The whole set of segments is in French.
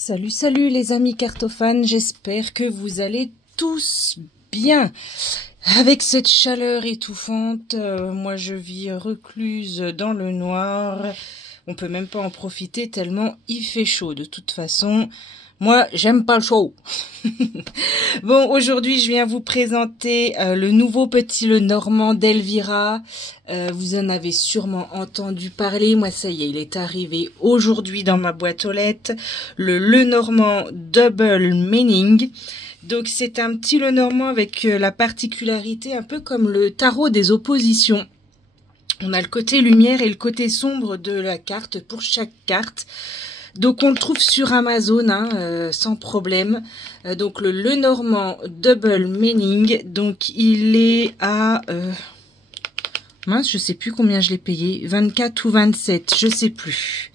Salut, salut les amis cartophanes, j'espère que vous allez tous bien. Avec cette chaleur étouffante, moi je vis recluse dans le noir. On peut même pas en profiter tellement il fait chaud. De toute façon, moi j'aime pas le chaud. Bon, aujourd'hui je viens vous présenter le nouveau petit Lenormand d'Elvira. Vous en avez sûrement entendu parler. Moi ça y est, il est arrivé aujourd'hui dans ma boîte aux lettres. Le Lenormand Double Meaning. Donc c'est un petit Lenormand avec la particularité un peu comme le tarot des oppositions. On a le côté lumière et le côté sombre de la carte pour chaque carte. Donc on le trouve sur Amazon sans problème. Donc le Lenormand Double Meaning. Donc il est à... mince, je sais plus combien je l'ai payé. 24 ou 27, je sais plus.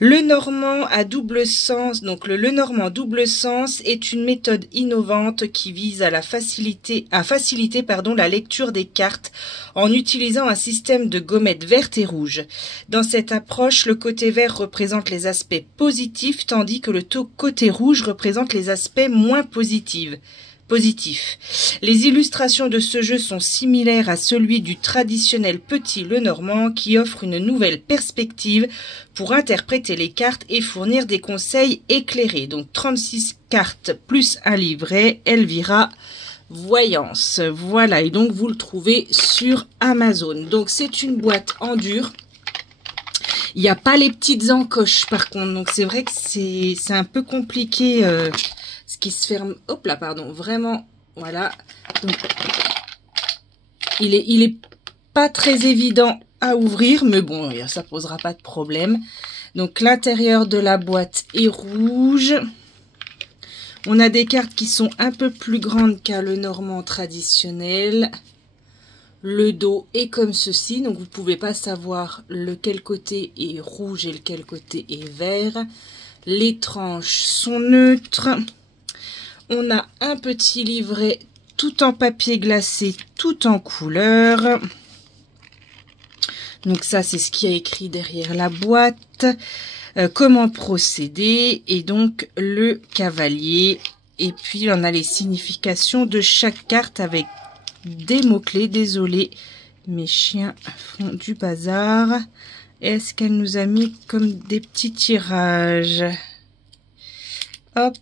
Lenormand à double sens, donc le Lenormand double sens est une méthode innovante qui vise à faciliter la lecture des cartes en utilisant un système de gommettes vertes et rouges. Dans cette approche, le côté vert représente les aspects positifs tandis que le côté rouge représente les aspects moins positifs. Les illustrations de ce jeu sont similaires à celui du traditionnel petit Lenormand qui offre une nouvelle perspective pour interpréter les cartes et fournir des conseils éclairés. Donc 36 cartes plus un livret, Elvira Voyance. Voilà, et donc vous le trouvez sur Amazon. Donc c'est une boîte en dur. Il n'y a pas les petites encoches par contre, donc c'est vrai que c'est un peu compliqué... ce qui se ferme, hop là, pardon, vraiment, voilà. Donc, il est pas très évident à ouvrir, mais bon, ça posera pas de problème. Donc, l'intérieur de la boîte est rouge. On a des cartes qui sont un peu plus grandes qu'un Lenormand traditionnel. Le dos est comme ceci, donc vous pouvez pas savoir lequel côté est rouge et lequel côté est vert. Les tranches sont neutres. On a un petit livret tout en papier glacé, tout en couleur. Donc ça, c'est ce qu'il y a écrit derrière la boîte. Comment procéder. Et donc le cavalier. Et puis on a les significations de chaque carte avec des mots-clés. Désolé, mes chiens font du bazar. Est-ce qu'elle nous a mis comme des petits tirages? Hop.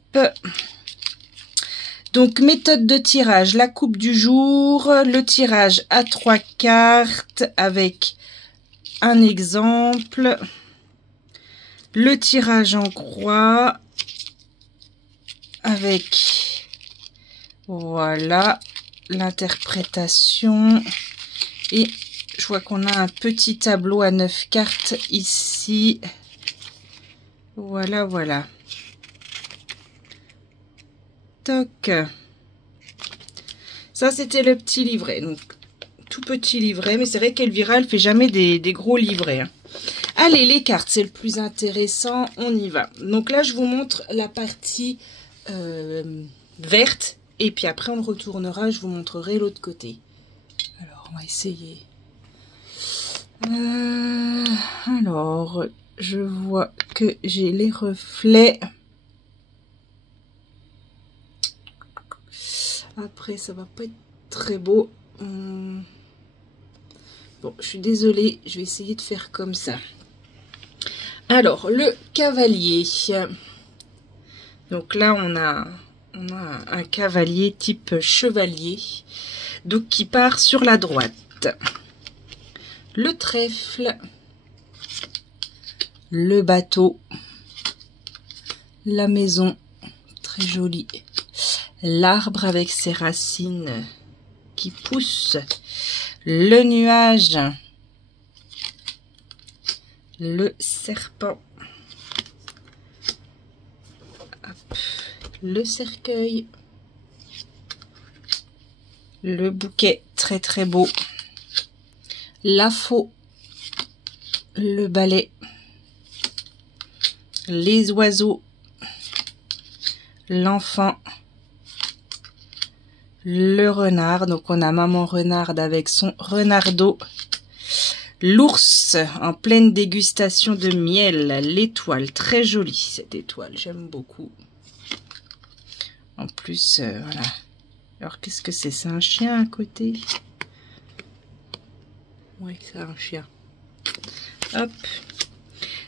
Donc, méthode de tirage, la coupe du jour, le tirage à 3 cartes avec un exemple, le tirage en croix avec, voilà, l'interprétation et je vois qu'on a un petit tableau à 9 cartes ici, voilà, voilà. Toc. Ça c'était le petit livret, donc tout petit livret, mais c'est vrai qu'Elvira elle fait jamais des gros livrets. Allez, les cartes, c'est le plus intéressant, on y va. Donc là je vous montre la partie verte, et puis après on le retournera, je vous montrerai l'autre côté. Alors on va essayer. Alors, je vois que j'ai les reflets. Après, ça va pas être très beau. Bon, je suis désolée. Je vais essayer de faire comme ça. Alors, le cavalier. Donc là, on a un cavalier type chevalier. Donc, qui part sur la droite. Le trèfle. Le bateau. La maison. Très jolie. L'arbre avec ses racines qui poussent, le nuage, le serpent, hop, le cercueil, le bouquet très très beau, la faux, le balai, les oiseaux, l'enfant, le renard, donc on a maman renarde avec son renardeau, L'ours en pleine dégustation de miel. L'étoile, très jolie cette étoile, j'aime beaucoup. En plus, voilà. Alors, qu'est-ce que c'est? C'est un chien à côté? Oui, c'est un chien. Hop.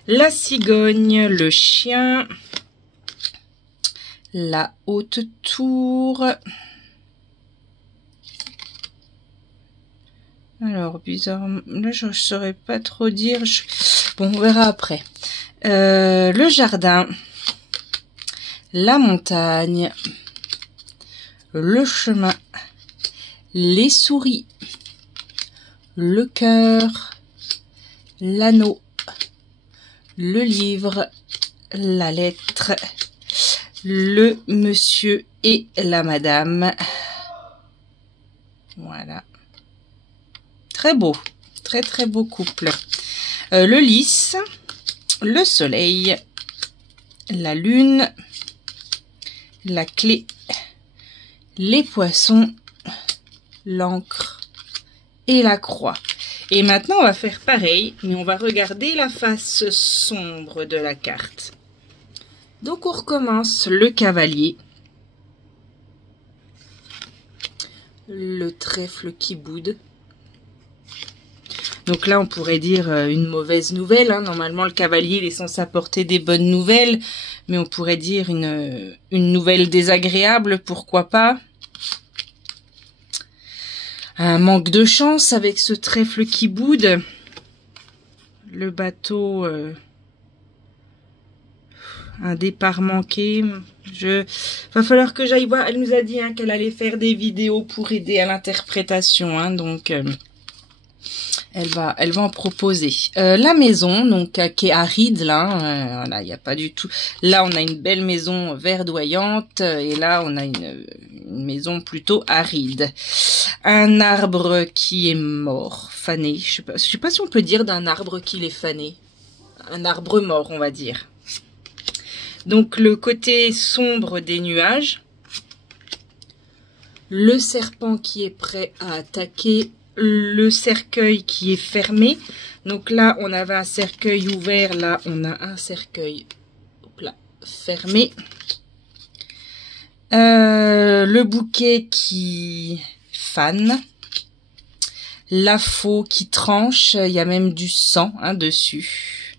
La cigogne, le chien. La haute tour. Alors, bizarrement, là, je ne saurais pas trop dire. Bon, on verra après. Le jardin. La montagne. Le chemin. Les souris. Le cœur. L'anneau. Le livre. La lettre. Le monsieur et la madame. Voilà. Très beau. Très très beau couple. Le lys. Le soleil. La lune. La clé. Les poissons. L'encre. Et la croix. Et maintenant, on va faire pareil, mais on va regarder la face sombre de la carte. Donc, on recommence. Le cavalier. Le trèfle qui boude. Donc là, on pourrait dire une mauvaise nouvelle. Hein. Normalement, le cavalier, il est censé apporter des bonnes nouvelles. Mais on pourrait dire une nouvelle désagréable, pourquoi pas. Un manque de chance avec ce trèfle qui boude. Le bateau... un départ manqué. Va falloir que j'aille voir. Elle nous a dit hein, qu'elle allait faire des vidéos pour aider à l'interprétation. Hein, donc... Elle va en proposer. La maison, donc qui est aride là, voilà, il n'y a pas du tout. Là, on a une belle maison verdoyante et là, on a une maison plutôt aride. Un arbre qui est mort, fané. Je sais pas si on peut dire d'un arbre qu'il est fané. Un arbre mort, on va dire. Donc le côté sombre des nuages. Le serpent qui est prêt à attaquer. Le cercueil qui est fermé. Donc là, on avait un cercueil ouvert. Là, on a un cercueil fermé. Le bouquet qui fane. La faux qui tranche. Il y a même du sang hein, dessus.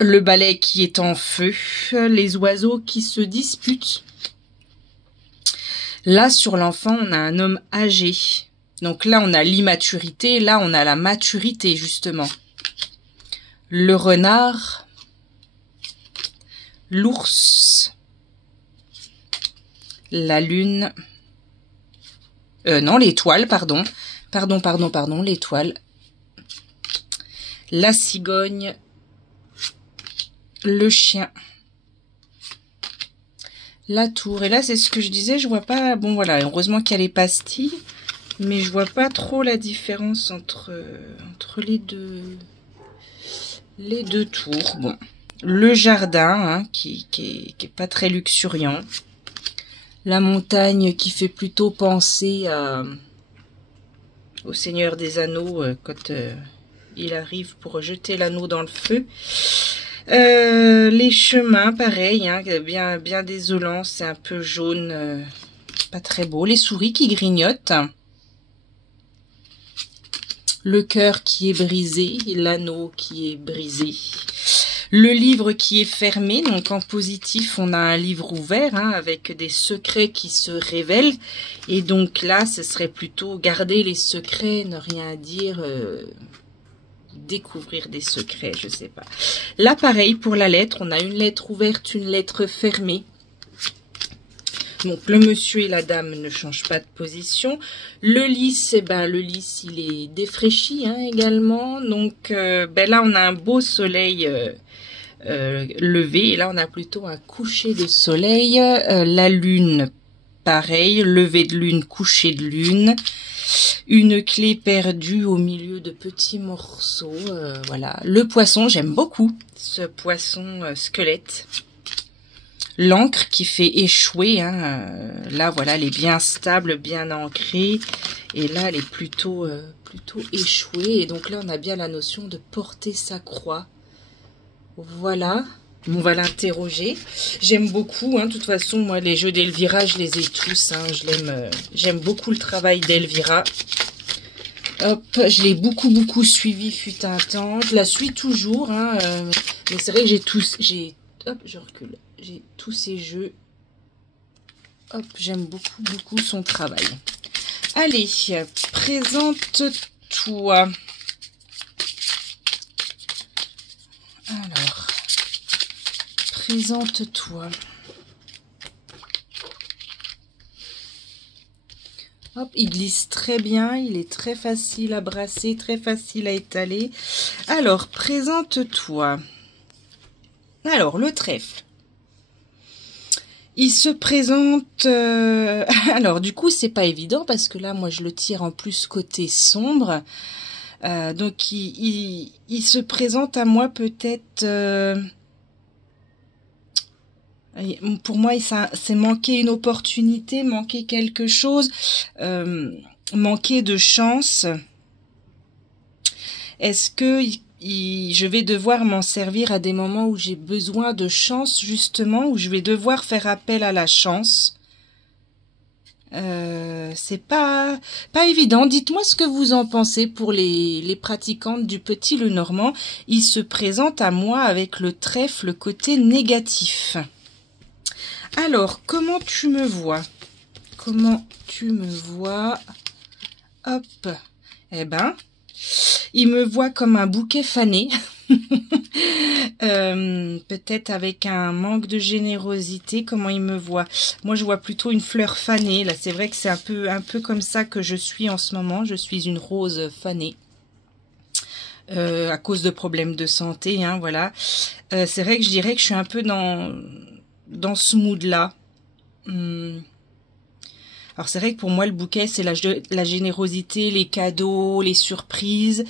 Le balai qui est en feu. Les oiseaux qui se disputent. Là, sur l'enfant, on a un homme âgé. Donc là, on a l'immaturité. Là, on a la maturité, justement. Le renard. L'ours. La lune. Non, l'étoile, pardon. Pardon, l'étoile. La cigogne. Le chien. La tour. Et là, c'est ce que je disais, je vois pas... Bon, voilà, heureusement qu'il y a les pastilles. Mais je vois pas trop la différence entre les deux tours. Bon. Le jardin, hein, qui est pas très luxuriant. La montagne qui fait plutôt penser au Seigneur des Anneaux quand il arrive pour jeter l'anneau dans le feu. Les chemins, pareil, hein, bien désolant, c'est un peu jaune, pas très beau. Les souris qui grignotent. Le cœur qui est brisé, l'anneau qui est brisé. Le livre qui est fermé, donc en positif, on a un livre ouvert, hein, avec des secrets qui se révèlent. Et donc là, ce serait plutôt garder les secrets, ne rien dire... découvrir des secrets, je sais pas. Là, pareil, pour la lettre, on a une lettre ouverte, une lettre fermée. Donc, le monsieur et la dame ne changent pas de position. Le lys, eh ben, le lys, il est défraîchi, hein, également. Donc, là, on a un beau soleil levé. Et là, on a plutôt un coucher de soleil. La lune, pareil. Lever de lune, coucher de lune. Une clé perdue au milieu de petits morceaux. Voilà. Le poisson, j'aime beaucoup ce poisson squelette. l'encre qui fait échouer. Hein. Là, voilà, elle est bien stable, bien ancrée. Et là, elle est plutôt échouée. Et donc là, on a bien la notion de porter sa croix. Voilà. On va l'interroger. J'aime beaucoup. Hein. De toute façon, moi, les jeux d'Elvira, je les ai tous. Hein. J'aime beaucoup le travail d'Elvira. Hop, je l'ai beaucoup suivi fut un temps. Je la suis toujours, hein, mais c'est vrai que hop, je recule. J'ai tous ces jeux. Hop, j'aime beaucoup son travail. Allez, présente-toi. Alors, présente-toi. Hop, il glisse très bien, il est très facile à brasser, très facile à étaler. Alors, présente-toi. Alors, le trèfle. Il se présente... Alors, du coup, c'est pas évident parce que là, moi, je le tire en plus côté sombre. Donc, il se présente à moi peut-être... Pour moi, c'est manquer une opportunité, manquer quelque chose, manquer de chance. Est-ce que je vais devoir m'en servir à des moments où j'ai besoin de chance, justement, où je vais devoir faire appel à la chance? C'est pas évident. Dites-moi ce que vous en pensez pour les pratiquantes du Petit Lenormand. Il se présente à moi avec le trèfle côté négatif. Alors, comment tu me vois? Comment tu me vois? Hop. Eh ben, il me voit comme un bouquet fané. Peut-être avec un manque de générosité. Comment il me voit? Moi, je vois plutôt une fleur fanée. Là, c'est vrai que c'est un peu comme ça que je suis en ce moment. Je suis une rose fanée. À cause de problèmes de santé, hein, voilà. C'est vrai que je dirais que je suis un peu dans ce mood-là. Alors c'est vrai que pour moi le bouquet c'est la générosité, les cadeaux, les surprises.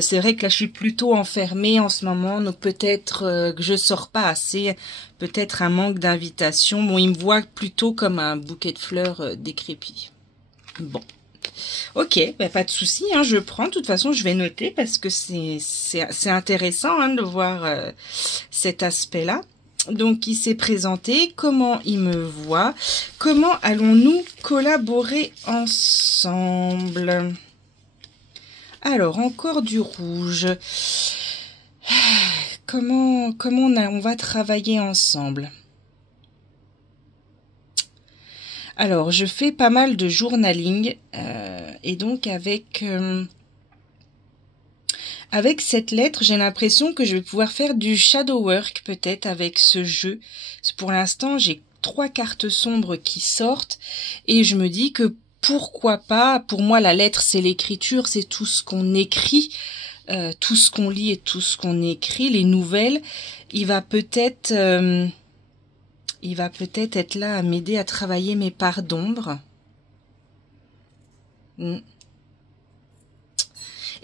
C'est vrai que là je suis plutôt enfermée en ce moment, donc peut-être que je sors pas assez, peut-être un manque d'invitation. Bon, il me voit plutôt comme un bouquet de fleurs décrépit. Bon. Ok, bah, pas de souci, hein, je prends. De toute façon, je vais noter parce que c'est intéressant hein, de voir cet aspect-là. Donc, il s'est présenté, comment il me voit, comment allons-nous collaborer ensemble? Alors, encore du rouge. Comment on va travailler ensemble? Alors, je fais pas mal de journaling et donc avec cette lettre, j'ai l'impression que je vais pouvoir faire du shadow work peut-être avec ce jeu. Pour l'instant, j'ai 3 cartes sombres qui sortent et je me dis que pourquoi pas, pour moi la lettre c'est l'écriture, c'est tout ce qu'on écrit, tout ce qu'on lit et tout ce qu'on écrit, les nouvelles. Il va peut-être être là à m'aider à travailler mes parts d'ombre.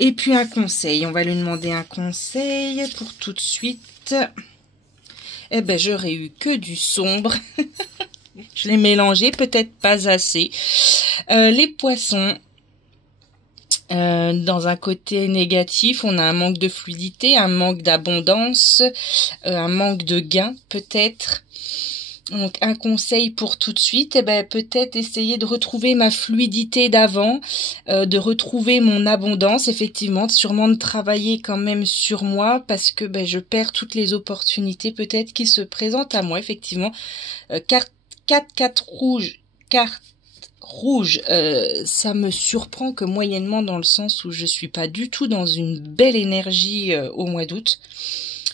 Et puis un conseil, on va lui demander un conseil pour tout de suite. Eh ben, j'aurais eu que du sombre. Je l'ai mélangé, peut-être pas assez. Les poissons, dans un côté négatif, on a un manque de fluidité, un manque d'abondance, un manque de gain, peut-être. Donc un conseil pour tout de suite, eh ben peut-être essayer de retrouver ma fluidité d'avant, de retrouver mon abondance, effectivement, sûrement de travailler quand même sur moi parce que ben, je perds toutes les opportunités peut-être qui se présentent à moi, effectivement. Carte rouge, ça me surprend que moyennement dans le sens où je suis pas du tout dans une belle énergie au mois d'août.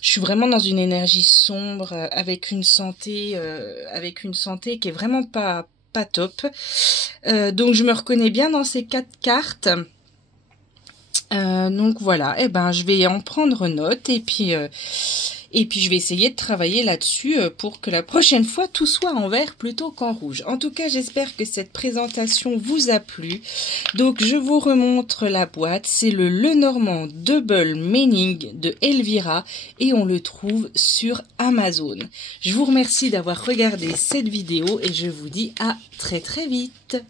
Je suis vraiment dans une énergie sombre, avec une santé qui est vraiment pas top. Donc je me reconnais bien dans ces 4 cartes. Donc voilà, eh ben je vais en prendre note et puis Et puis je vais essayer de travailler là-dessus pour que la prochaine fois tout soit en vert plutôt qu'en rouge. En tout cas, j'espère que cette présentation vous a plu. Donc je vous remontre la boîte. C'est le Lenormand Double Meaning de Elvira et on le trouve sur Amazon. Je vous remercie d'avoir regardé cette vidéo et je vous dis à très très vite.